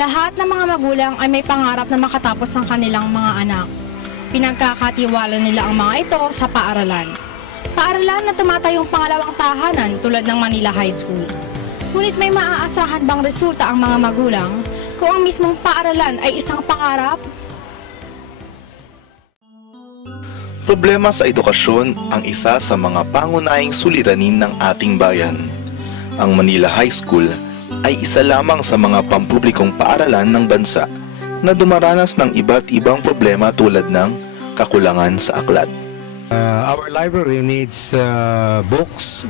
Lahat ng mga magulang ay may pangarap na makatapos ang kanilang mga anak. Pinagkakatiwala nila ang mga ito sa paaralan. Paaralan na tumatayong pangalawang tahanan tulad ng Manila High School. Ngunit may maaasahan bang resulta ang mga magulang kung ang mismong paaralan ay isang pangarap? Problema sa edukasyon ang isa sa mga pangunahing suliranin ng ating bayan. Ang Manila High School ay isa lamang sa mga pampublikong paaralan ng bansa na dumaranas ng iba't ibang problema tulad ng kakulangan sa aklat. Our library needs books,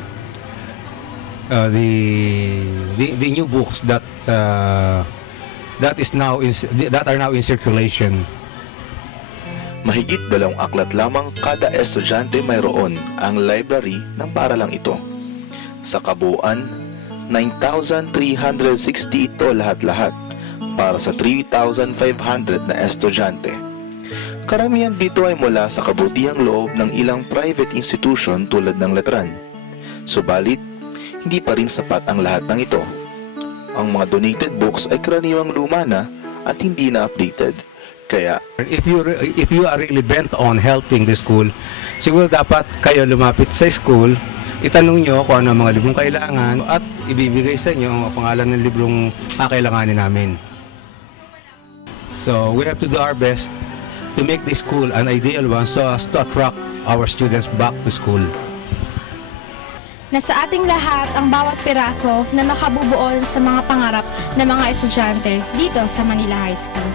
the new books that are now in circulation. Mahigit 2 aklat lamang kada estudyante mayroon ang library ng paaralang ito. Sa kabuuan, 9,360 ito lahat-lahat para sa 3,500 na estudyante. Karamihan dito ay mula sa kabutihang loob ng ilang private institution tulad ng Letran. Subalit, hindi pa rin sapat ang lahat ng ito. Ang mga donated books ay karaniwang luma na at hindi na updated. Kaya, if you are really bent on helping the school, siguro dapat kayo lumapit sa school, itanong nyo kung ano ang mga librong kailangan at ibibigay sa inyo ang pangalan ng librong kakailanganin namin. So we have to do our best to make this school an ideal one so as to attract our students back to school. Nasa ating lahat ang bawat piraso na makabubuo sa mga pangarap ng mga estudyante dito sa Manila High School.